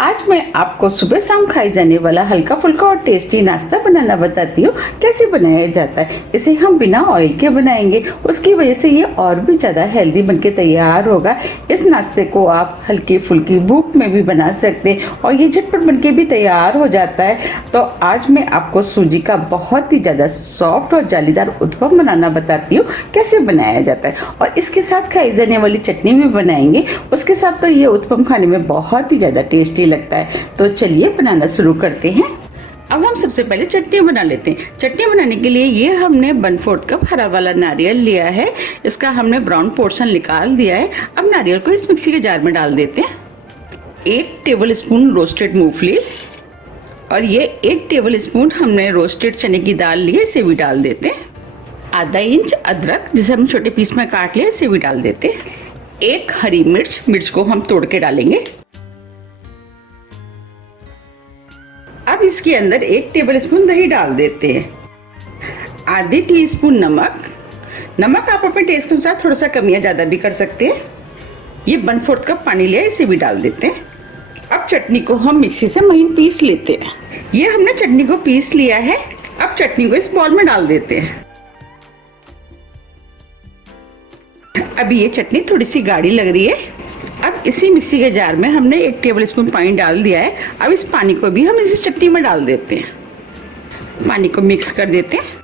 आज मैं आपको सुबह शाम खाई जाने वाला हल्का फुल्का और टेस्टी नाश्ता बनाना बताती हूँ कैसे बनाया जाता है। इसे हम बिना ऑयल के बनाएंगे, उसकी वजह से ये और भी ज़्यादा हेल्दी बनके तैयार होगा। इस नाश्ते को आप हल्की फुल्की भूख में भी बना सकते हैं और ये झटपट बनके भी तैयार हो जाता है। तो आज मैं आपको सूजी का बहुत ही ज़्यादा सॉफ्ट और जालीदार उत्पम बनाना बताती हूँ कैसे बनाया जाता है, और इसके साथ खाई जाने वाली चटनी भी बनाएंगे। उसके साथ तो ये उत्पम खाने में बहुत ही ज़्यादा टेस्टी लगता है। तो चलिए बनाना शुरू करते हैं। अब हम सबसे पहले चटनी बना लेते हैं। चटनी बनाने के लिए ये हमने 1/4 कप हरा वाला नारियल लिया है। इसका हमने ब्राउन पोर्शन निकाल दिया है। अब नारियल को इस मिक्सी के जार में डाल देते हैं। 1 टेबल स्पून रोस्टेड मूंगफली और ये 1 टेबल स्पून हमने रोस्टेड चने की दाल ली है, इसे भी डाल देते हैं। आधा इंच अदरक जिसे हम छोटे पीस में काट लिया, इसे भी डाल देते हैं। 1 हरी मिर्च को हम तोड़ के डालेंगे। अब इसके अंदर 1 टेबल स्पून दही डाल देते हैं। आधी टीस्पून नमक आप अपने टेस्ट के अनुसार थोड़ा सा कम या ज़्यादा भी कर सकते हैं। ये 1/4 कप पानी लिया, इसे भी डाल देते हैं। अब चटनी को हम मिक्सी से महीन पीस लेते हैं। ये हमने चटनी को पीस लिया है। अब चटनी को इस बॉल में डाल देते हैं। अभी ये चटनी थोड़ी सी गाढ़ी लग रही है। अब इसी मिक्सी के जार में हमने 1 टेबल स्पून पानी डाल दिया है। अब इस पानी को भी हम इसी चटनी में डाल देते हैं। पानी को मिक्स कर देते हैं।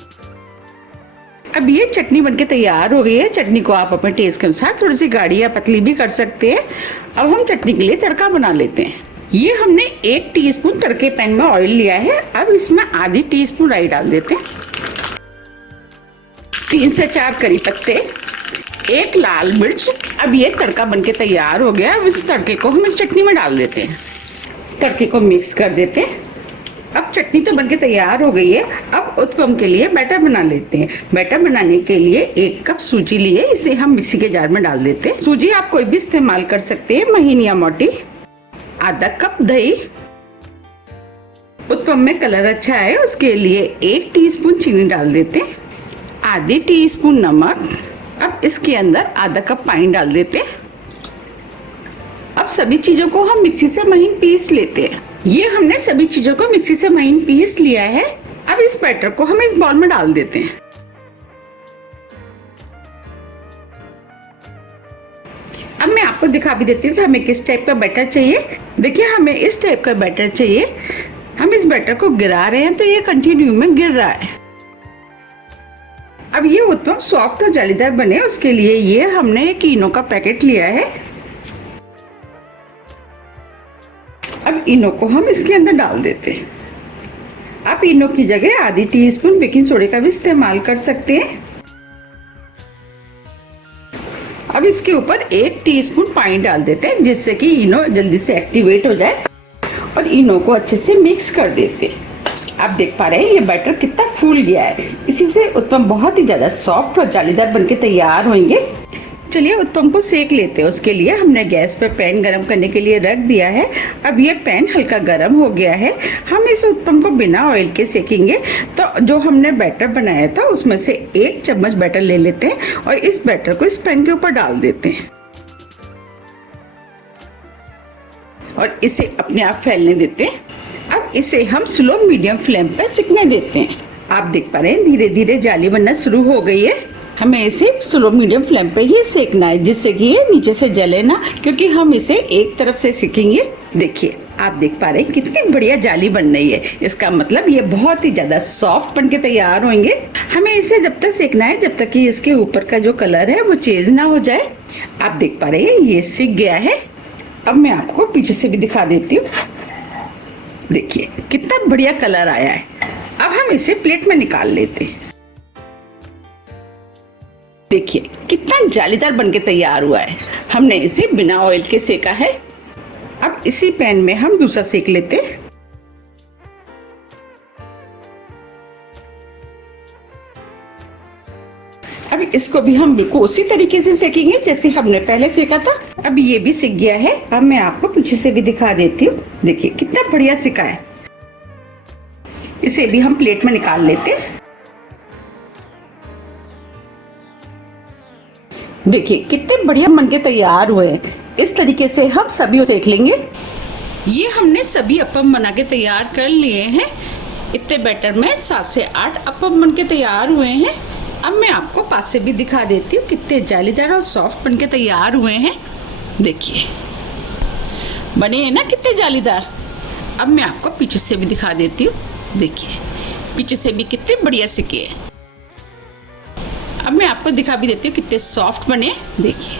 अब ये चटनी बनके तैयार हो गई है। चटनी को आप अपने टेस्ट के अनुसार थोड़ी सी गाढ़ी या पतली भी कर सकते हैं। अब हम चटनी के लिए तड़का बना लेते हैं। ये हमने 1 टीस्पून तड़के पैन में ऑयल लिया है। अब इसमें आधी टीस्पून राई डाल देते हैं। 3 से 4 करी पत्ते, 1 लाल मिर्च। अब ये तड़का बनके तैयार हो गया। अब इस तड़के को हम इस चटनी में डाल देते हैं। तड़के को मिक्स कर देते हैं। अब चटनी तो बनके तैयार हो गई है। अब उत्पम के लिए बैटर बना लेते हैं। बैटर बनाने के लिए 1 कप सूजी लिए, इसे हम मिक्सी के जार में डाल देते हैं। सूजी आप कोई भी इस्तेमाल कर सकते हैं, महीन या मोटी। आधा कप दही। उत्पम में कलर अच्छा है उसके लिए 1 टीस्पून चीनी डाल देते हैं। आधी टीस्पून नमक। अब इसके अंदर आधा कप पानी डाल देते हैं। अब सभी चीजों को हम मिक्सी से महीन पीस लेते हैं। ये हमने सभी चीजों को मिक्सी से महीन पीस लिया है। अब इस बैटर को हम इस बाउल में डाल देते हैं। अब मैं आपको दिखा भी देती हूँ कि हमें किस टाइप का बैटर चाहिए। देखिए, हमें इस टाइप का बैटर चाहिए। हम इस बैटर को गिरा रहे हैं तो ये कंटिन्यू में गिर रहा है। अब ये उत्पम सॉफ्ट और जालीदार बने उसके लिए ये हमने एक इनो का पैकेट लिया है। अब इनो को हम इसके अंदर डाल देते हैं। आप इनो की जगह आधी टीस्पून बेकिंग सोडा का भी इस्तेमाल कर सकते हैं। अब इसके ऊपर 1 टीस्पून पानी डाल देते हैं जिससे कि इनो जल्दी से एक्टिवेट हो जाए, और इनो को अच्छे से मिक्स कर देते हैं। आप देख पा रहे हैं ये बैटर कितना फूल गया है। इसी से उत्पम बहुत ही ज़्यादा सॉफ्ट और जालीदार बनके तैयार होंगे। चलिए उत्पम को सेक लेते हैं। उसके लिए हमने गैस पर पैन गरम करने के लिए रख दिया है। अब ये पैन हल्का गरम हो गया है। हम इस उत्पम को बिना ऑयल के सेकेंगे। तो जो हमने बैटर बनाया था उसमें से 1 चम्मच बैटर ले लेते हैं और इस बैटर को इस पैन के ऊपर डाल देते हैं और इसे अपने आप फैलने देते हैं। अब इसे हम स्लो मीडियम फ्लेम पर सिकने देते हैं। आप देख पा रहे हैं धीरे धीरे जाली बनना शुरू हो गई है। हमें इसे स्लो मीडियम फ्लेम पे ही सेकना है जिससे कि ये नीचे से जले ना, क्योंकि हम इसे एक तरफ से सेकेंगे। देखिए, आप देख पा रहे हैं कितनी बढ़िया जाली बन रही है। इसका मतलब ये बहुत ही ज्यादा सॉफ्ट बनके तैयार होंगे। हमें इसे जब तक सेकना है जब तक कि इसके ऊपर का जो कलर है वो चेंज ना हो जाए। आप देख पा रहे हैं ये सिक गया है। अब मैं आपको पीछे से भी दिखा देती हूँ। देखिए कितना बढ़िया कलर आया है। अब हम इसे प्लेट में निकाल लेते हैं। देखिए कितना जालीदार बनके तैयार हुआ है। हमने इसे बिना ऑयल के सेका है। अब इसी पैन में हम दूसरा सेक लेते हैं। अब इसको भी हम बिल्कुल उसी तरीके से सेकेंगे जैसे हमने पहले सेका था। अब ये भी सिक गया है। अब मैं आपको पीछे से भी दिखा देती हूँ। देखिए कितना बढ़िया सिका है। इसे भी हम प्लेट में निकाल लेते हैं। देखिए कितने बढ़िया बनके तैयार हुए हैं। इस तरीके से हम सभी सेक लेंगे। ये हमने सभी अप्पम बना के तैयार कर लिए हैं। इतने बैटर में 7 से 8 अप्पम बन के तैयार हुए हैं। अब मैं आपको पास से भी दिखा देती हूँ कितने जालीदार और सॉफ्ट बन के तैयार हुए हैं। देखिए बने हैं ना कितने जालीदार। अब मैं आपको पीछे से भी दिखा देती हूँ। देखिए पीछे से भी कितने बढ़िया सिके हैं। अब मैं आपको दिखा भी देती हूँ कितने सॉफ्ट बने। देखिए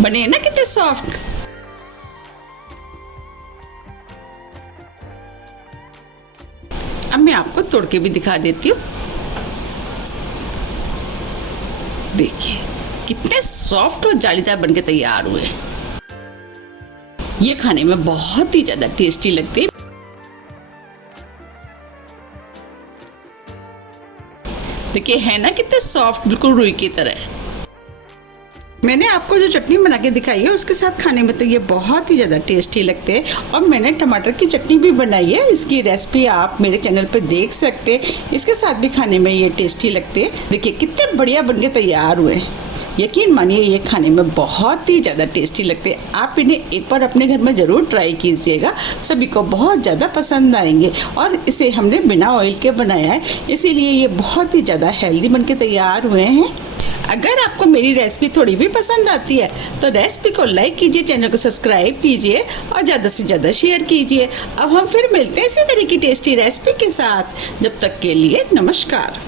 बने हैं ना कितने सॉफ्ट। अब मैं आपको तोड़ के भी दिखा देती हूँ। देखिए कितने सॉफ्ट और जालीदार बनके तैयार हुए। ये खाने में बहुत ही ज्यादा टेस्टी लगते हैं। देखिए है ना कितने सॉफ्ट, बिल्कुल रुई की तरह। मैंने आपको जो चटनी बना के दिखाई है उसके साथ खाने में तो ये बहुत ही ज़्यादा टेस्टी लगते हैं। और मैंने टमाटर की चटनी भी बनाई है, इसकी रेसिपी आप मेरे चैनल पर देख सकते हैं। इसके साथ भी खाने में ये टेस्टी लगते हैं। देखिए कितने बढ़िया बनके तैयार हुए। यकीन मानिए ये खाने में बहुत ही ज़्यादा टेस्टी लगते हैं। आप इन्हें एक बार अपने घर में ज़रूर ट्राई कीजिएगा, सभी को बहुत ज़्यादा पसंद आएंगे। और इसे हमने बिना ऑयल के बनाया है, इसीलिए ये बहुत ही ज़्यादा हेल्दी बनके तैयार हुए हैं। अगर आपको मेरी रेसिपी थोड़ी भी पसंद आती है तो रेसिपी को लाइक कीजिए, चैनल को सब्सक्राइब कीजिए और ज़्यादा से ज़्यादा शेयर कीजिए। अब हम फिर मिलते हैं इसी तरह की टेस्टी रेसिपी के साथ। जब तक के लिए नमस्कार।